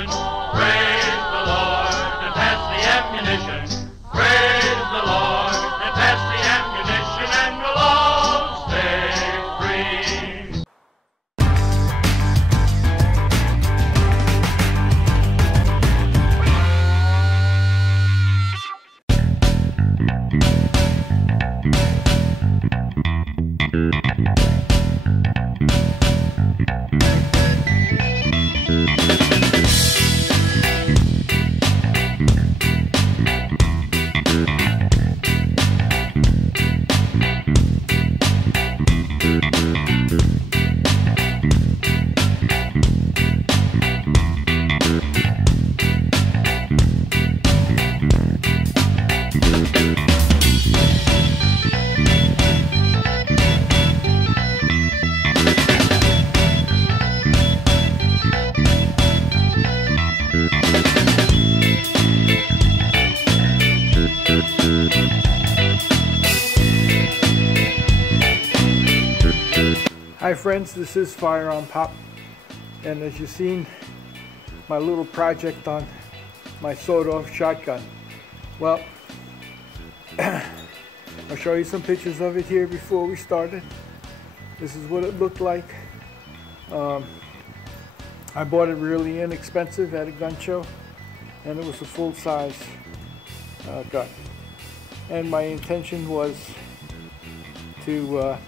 ignition. Praise the Lord and pass the ammunition. Praise the Lord and pass the ammunition, and we'll all stay free. Hi friends, this is FirearmPop, and as you've seen, my little project on my sawed-off shotgun. Well, I'll show you some pictures of it here before we started. This is what it looked like. I bought it really inexpensive at a gun show, and it was a full-size gun. And my intention was to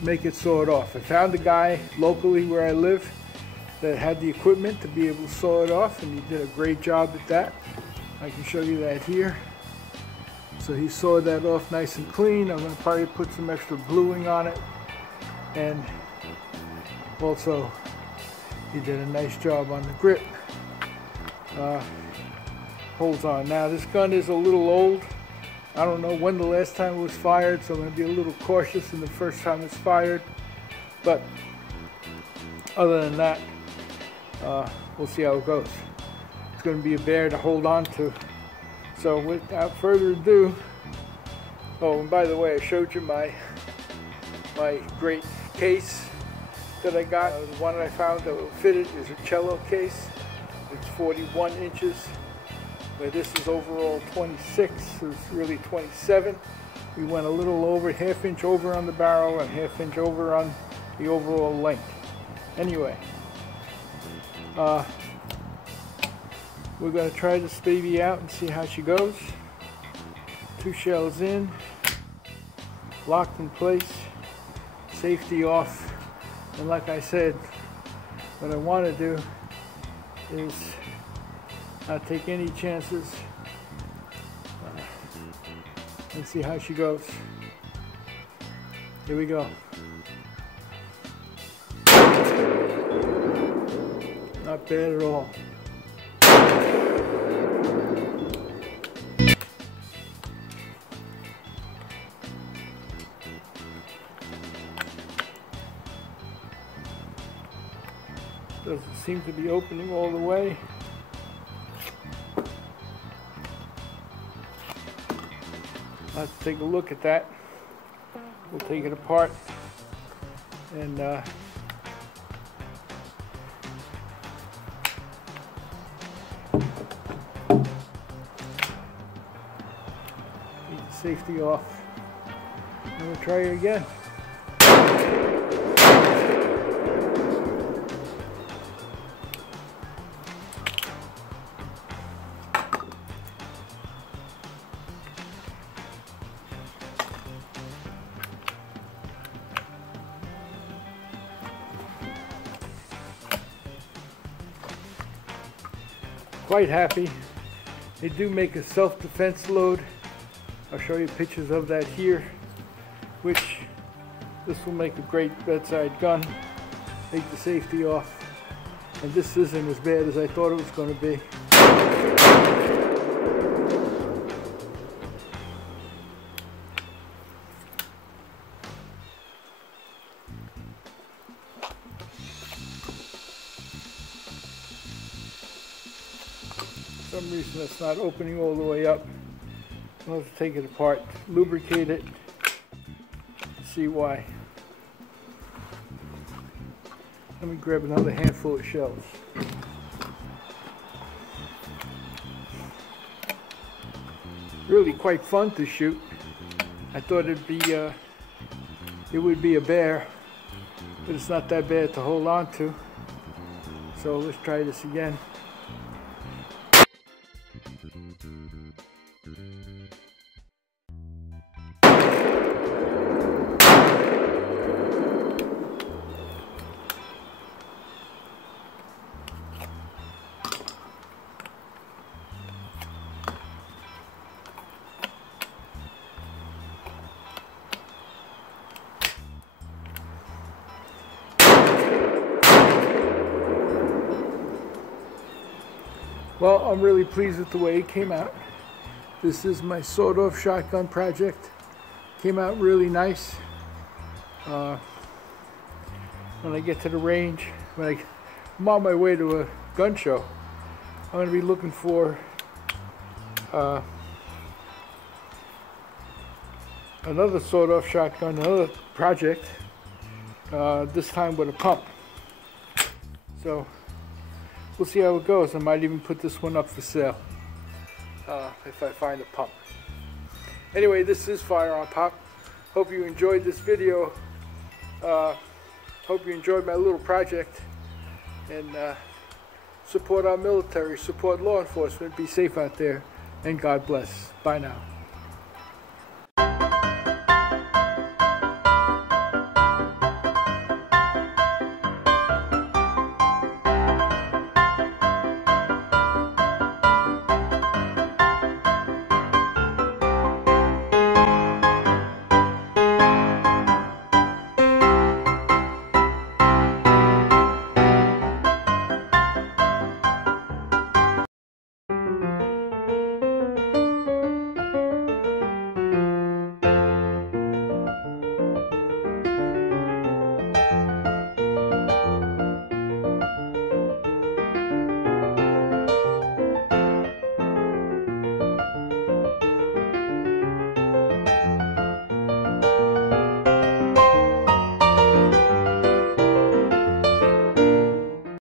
make it sawed off. I found a guy locally where I live that had the equipment to be able to saw it off, and he did a great job at that. I can show you that here. So he sawed that off nice and clean. I'm going to probably put some extra bluing on it, and also he did a nice job on the grip. Holds on. Now this gun is a little old. I don't know when the last time it was fired, so I'm going to be a little cautious in the first time it's fired. But other than that, we'll see how it goes. It's going to be a bear to hold on to. So without further ado, oh, and by the way, I showed you my great case that I got. The one I found that will fit it is a cello case. It's 41 inches. Where this is overall 26, so it's really 27. We went a little over, ½ inch over on the barrel and ½ inch over on the overall length. Anyway, we're going to try this baby out and see how she goes. 2 shells in, locked in place, safety off, and like I said, what I want to do is not take any chances and see how she goes. Here we go. Not bad at all. Doesn't seem to be opening all the way. Let's take a look at that. We'll take it apart and get the safety off. And we'll try it again. Quite happy. They do make a self-defense load. I'll show you pictures of that here, which this will make a great bedside gun. Take the safety off. And this isn't as bad as I thought it was going to be. For some reason it's not opening all the way up. I'll have to take it apart, lubricate it, see why. Let me grab another handful of shells. Really quite fun to shoot. I thought it would be a bear, but it's not that bad to hold on to. So let's try this again. Well, I'm really pleased with the way it came out. This is my sawed-off shotgun project. Came out really nice. When I get to the range, I'm on my way to a gun show, I'm going to be looking for another sawed-off shotgun, another project, this time with a pump. So we'll see how it goes. I might even put this one up for sale if I find a pump. Anyway, this is FirearmPop. Hope you enjoyed this video. Hope you enjoyed my little project. And support our military, support law enforcement, be safe out there, and God bless. Bye now.